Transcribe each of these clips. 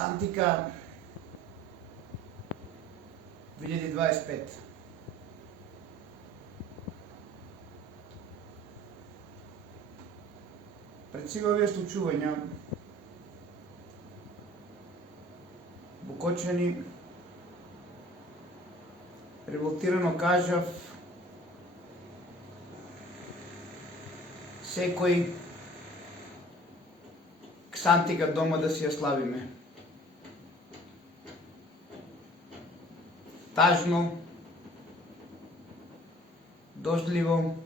Ксантика 2025. Пред сите овие случувања во Кочани револтирано кажав секој Ксантика дома да си ја славиме. Тажно, дождливо,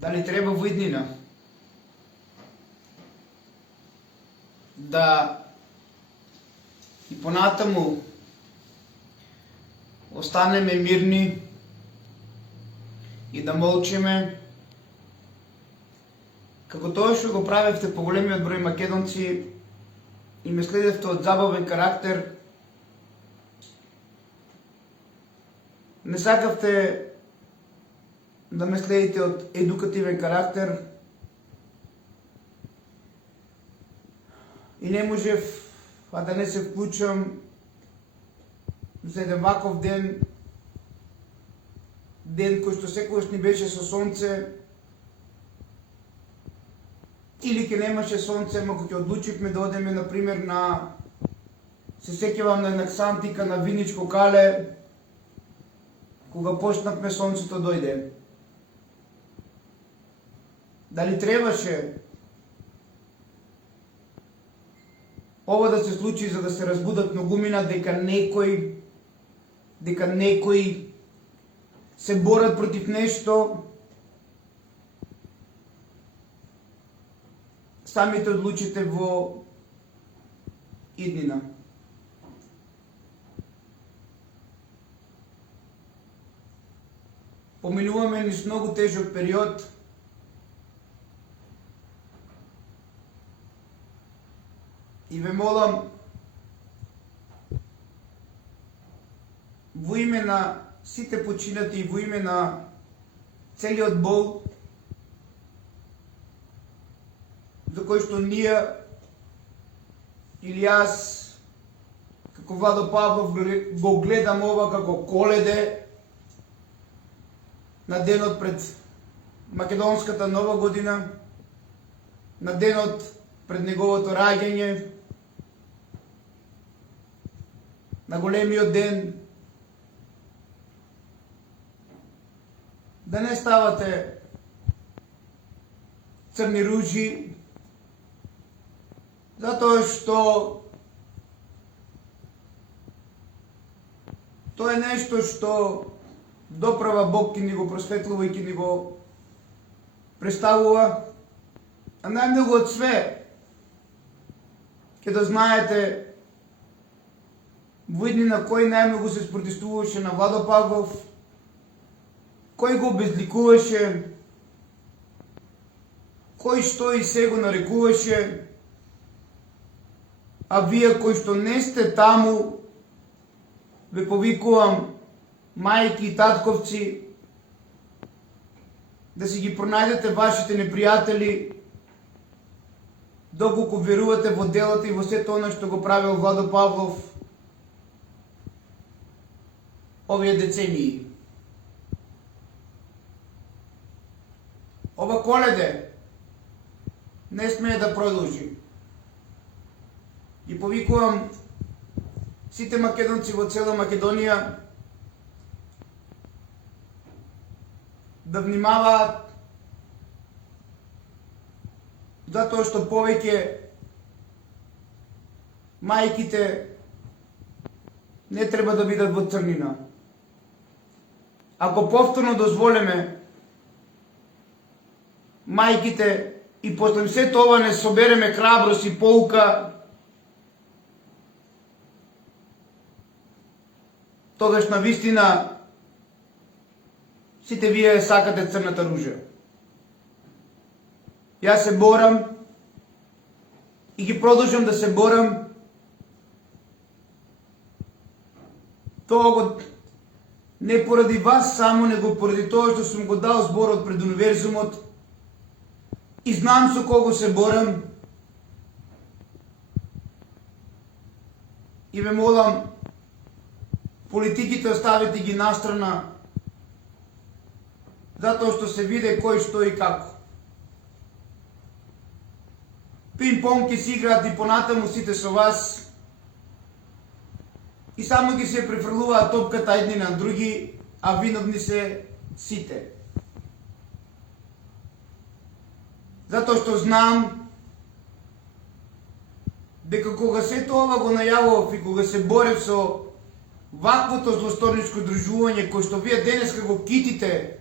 дали треба во иднина да и понатаму останеме мирни и да молчиме, како тоа што го правевте по големиот број македонци и ме следевте од забавен карактер, не сакавте да ме следите од едукативен карактер и не можев да не се вклучам за еден ваков ден кој што секогаш ни беше со сонце, или ке немаше сонце, ама кога ќе одлучивме да одеме, например, се сеќавам на една Ксантика на Виничко кале, кога почнавме сонцето дојде. Дали требаше ова да се случи за да се разбудат многумина дека некои се борат против нешто? Самите одлучите во иднина. Поминуваме низ многу тежок период. И ве молам во име на сите починати и во име на целиот бол за кој што ние или јас како Владо Павлов го гледам ова како Коледе на денот пред македонската нова година, на денот пред неговото раѓање, на големиот ден, да не ставате црни ружи, затоа што тоа е нешто што доправа Бог ќе ни го просветлува и ќе ни го представува, а најмногу од све ќе да знаете во иднина кој најмногу се спротивуваше на Владо Павлов, кој го обезликуваше, кој што и се го нарекуваше, а вие кои што не сте таму, ве повикувам мајки и татковци да си ги пронајдете вашите непријатели, доколку верувате во делата и во сето оно што го правил Владо Павлов овие децении. Ова Коледе не смее да продолжи. И повикувам сите македонци во цела Македонија да внимаваат, затоа што повеќе мајките не треба да бидат во црнина. Ако повторно дозволиме мајките и после сето ова не собереме храброст и поука, тогаш на вистина сите вие сакате црната ружа. Јас се борам и ги продолжам да се борам. Тоа го не поради вас само, него поради тоа што сум го дал зборот пред универзумот и знам со кого се борам. И ве молам, политиките оставите ги настрана, затоа што се виде кој што и како. Пинг-понг ќе си играат и понатаму сите со вас и само ги се префрлуваат топката едни на други, а виновни се сите. Затоа што знам дека кога сето ова го најавував и кога се борев со ваквото злосторничко дружување кој што вие денеска го китите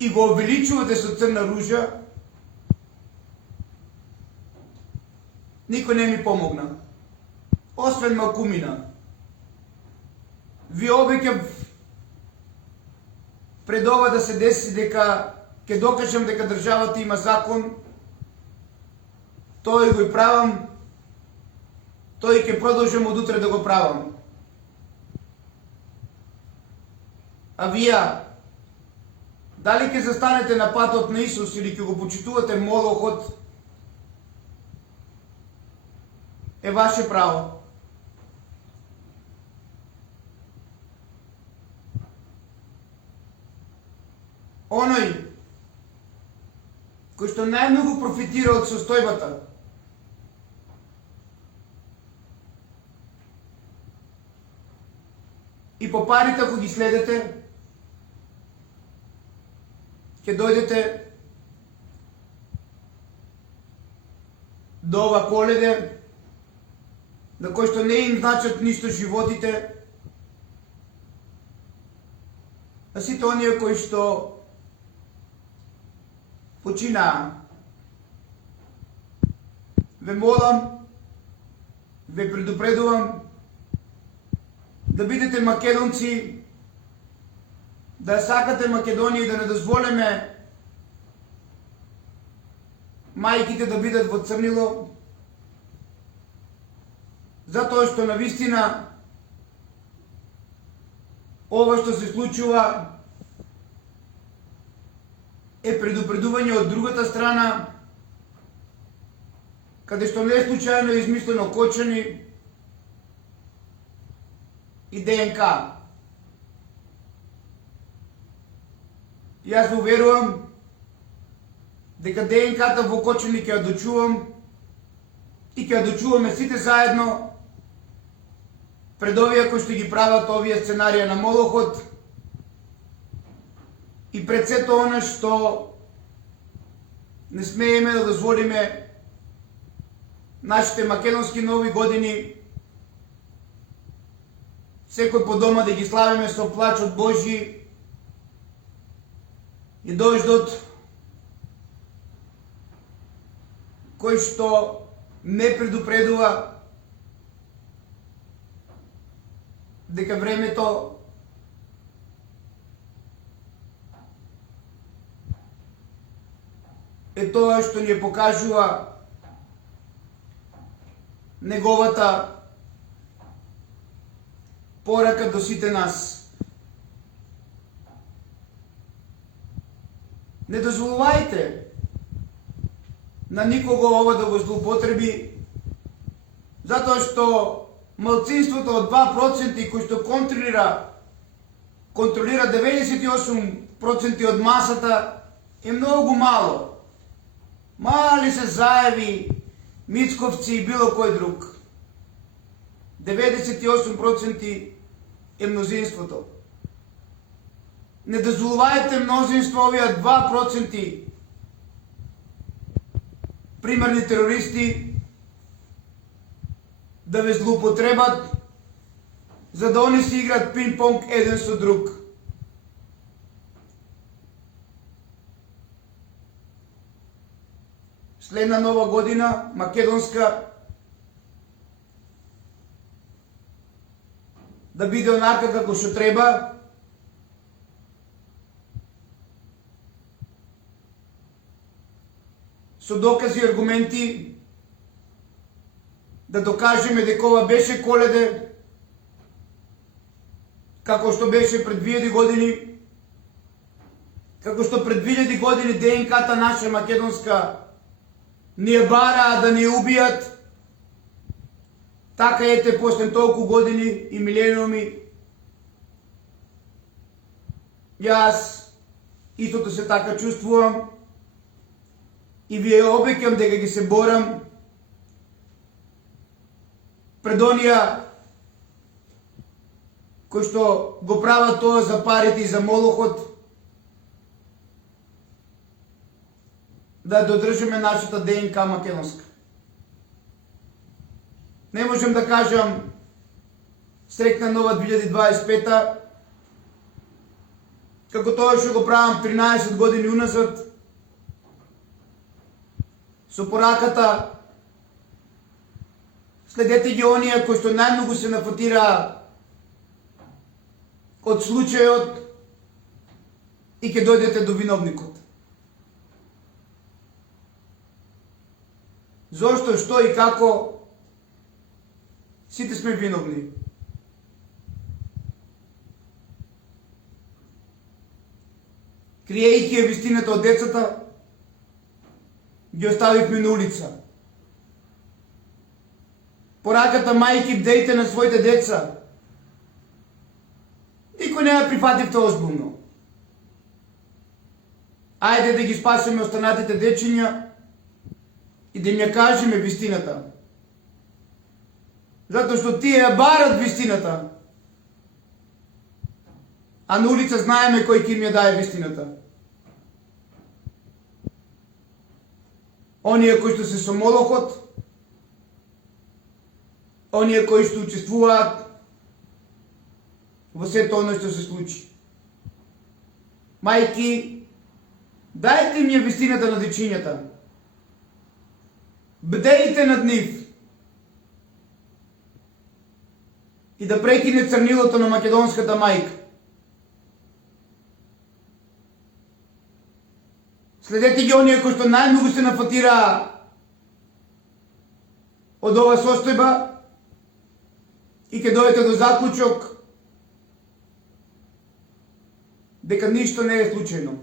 и го увеличувате со црна ружа, никој не ми помогна, освен малкумина. Ви обеќав пред ова да се деси дека ќе докажам дека државата има закон, тој го и правам, тој ќе продолжам од утре да го правам. А вие, дали ќе застанете на патот на Исус или ќе го почитувате Молохот, е ваше право. Оној кој што најмногу профитира од состојбата и по парите ако ги следете, ќе дојдете до ова Коледе, на кој што не им значат ништо животите, а сите оние кои што починаа. Ве молам, ве предупредувам да бидете македонци, да сакате Македонија и да не дозволиме мајките да бидат во црнило, затоа што навистина ова што се случува е предупредување од другата страна, каде што не е случајно измислено кочани и ДНК. Јас го верувам дека ДНК-та во кочани ќе ја дочувам и ќе ја дочуваме сите заедно пред овие кои што ги прават овие сценарија на Молохот и пред сето она што не смееме да дозволиме нашите македонски нови години секој по дома да ги славиме со плач од Божи и дождот кој што не предупредува дека времето е тоа што ни покажува неговата порака до сите нас. Не дозволувајте на никого ова да го злоупотреби, затоа што малцинството од 2% кој што контролира 98% од масата е многу мало. Мали се Заеви, Мицковци и било кој друг. 98% е мнозинството. Не дозволувајте мнозинство овие 2% примерни терористи да ве злоупотребат за да они си играат пинг-понг еден со друг. Следна нова година, македонска, да биде онака како што треба, со докази и аргументи, да докажеме дека ова беше Коледе, како што беше пред 2000 години, како што пред 2000 години ДНК-та наша македонска ни ја бараа да ни убијат, така ете после толку години и милениуми, јас истото се така чувствувам и ви ја обеќам дека ги се борам пред онија кои што го прават тоа за парите и за молохот, да додржиме нашата ДНК македонска. Не можем да кажам срекна нова 2025 како тоа што го правам 13 години уназад, со пораката следете ги оние кои што најмногу се нафатираа од случајот и ќе дојдете до виновникот. Зошто, што и како, сите сме виновни. Криејќи ја вистината од децата, ги оставивме на улица. Пораката мајки бдејте на своите деца. Никој не ја прифативте озбилно. Ајде да ги спасиме останатите дечиња и да им ја кажеме вистината. Затоа што тие ја барат вистината, а на улица знаеме кој ќе им ја дае вистината. Оние кои што се со молохот, оние кои што учествуваат во сето оно што се случи. Мајки, дајте им ја вистината на дечињата. Бдејте над нив и да прекине црнилото на македонската мајка. Следете ги оние кои што најмногу се нафатираа од ова состојба и ќе дојдете до заклучок дека ништо не е случајно.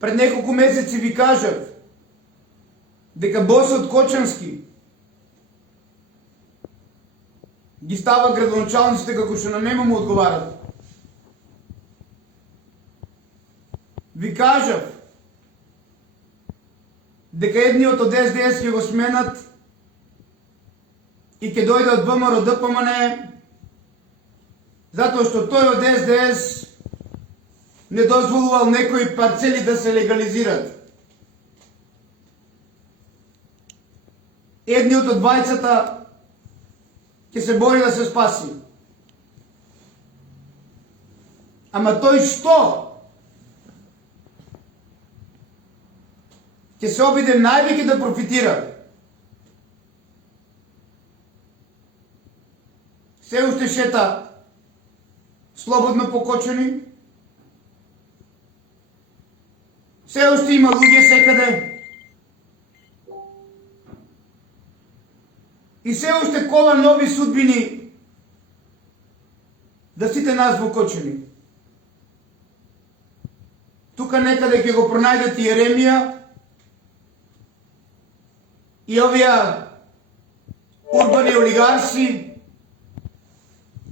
Пред неколку месеци ви кажав дека босот Кочански ги става градоначалниците како што на нема му одговарат. Ви кажав дека едниот од СДС ќе го сменат и ќе дојде од ВМРО ДПМН, затоа што тој од СДС не дозволувал некои парцели да се легализират. Едниот од двајцата ќе се бори да се спаси. Ама тој што? Ќе се обиде највеќе да профитира. Се уште шета слободно по Кочани. Се уште има луѓе секаде. И се уште кова нови судбини да сите нас во Кочани. Тука некаде ќе го пронајдете Јеремија и овие урбани олигарси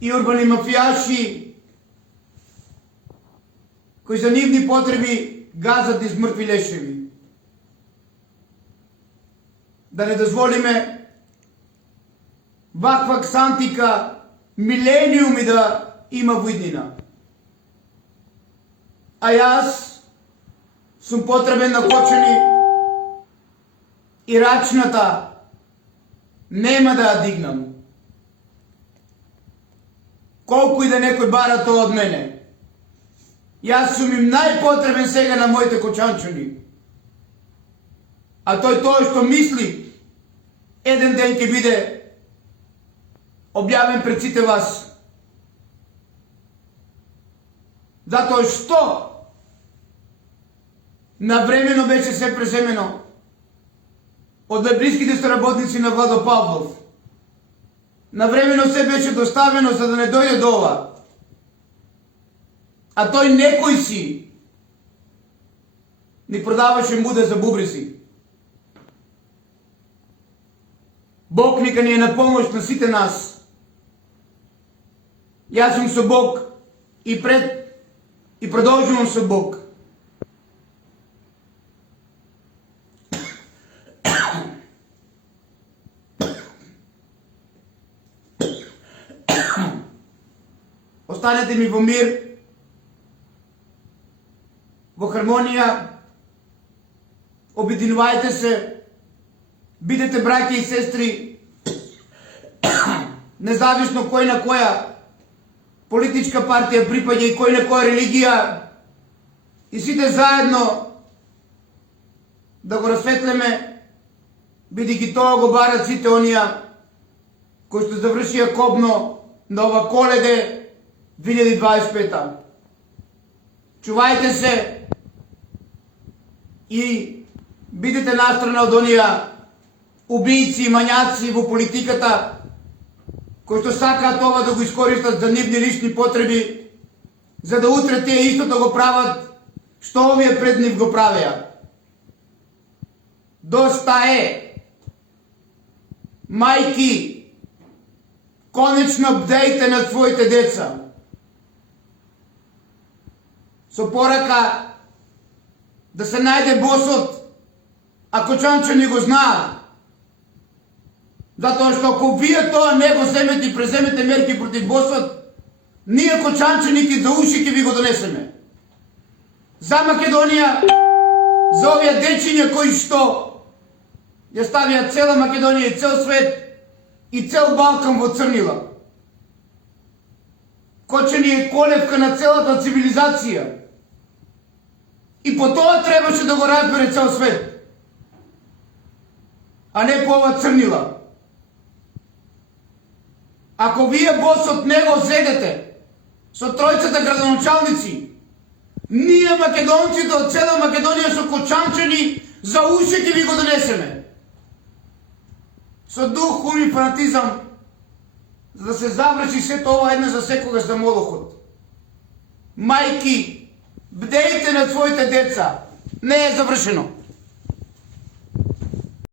и урбани мафијаши кои за нивни потреби газат низ мртви лешеви. Да не дозволиме ваква ксантика милениуми да има во иднина. А јас сум потребен на Кочани и рачната нема да ја дигнам. Колку и да некој бара тоа од мене. Јас сум им најпотребен сега на моите кочанчани. А тој тоа што мисли, еден ден ќе биде објавен пред сите вас. Затоа што навремено беше се преземено од најблиските соработници на Владо Павлов. Навремено се беше доставено за да не дојде до ова. а тој некој си ни продаваше муде за бубриси. Бог нека ни е на помош на сите нас. Јас сум со Бог и продолжувам со Бог. Останете ми во мир, во хармонија, обединувајте се, бидете браќа и сестри, независно кој на која политичка партија припаѓа и кој на која религија, и сите заедно да го расветлеме, бидејќи тоа го барат сите онија кои што завршија кобно на ова Коледе 2025. Чувајте се и бидете настрана од онија убијци и мањаци во политиката, кои што сакаат ова да го искористат за нивни лични потреби, за да утре тие истото го прават што овие пред нив го правеа. Доста е. Мајки, конечно бдејте над своите деца. Со порака да се најде босот, ако чанчани го знаат. Затоа што ако вие тоа не го земете и преземете мерки против босот, ние кочанчани ки за уши ки ви го донесеме. За Македонија, за овие дечиња кои што ја ставија цела Македонија и цел свет и цел Балкан во црнила. Кочани е колевка на целата цивилизација. И по тоа требаше да го разбере цел свет, а не по ова црнила. Ако вие босот не го зедете со тројцата градоначалници, ние македонците од цела Македонија со кочанчани за уши ќе ви го донесеме. Со дух, ум и фанатизам, за да се заврши сето ова една за секогаш за молохот. Мајки, бдејте над своите деца. Не е завршено.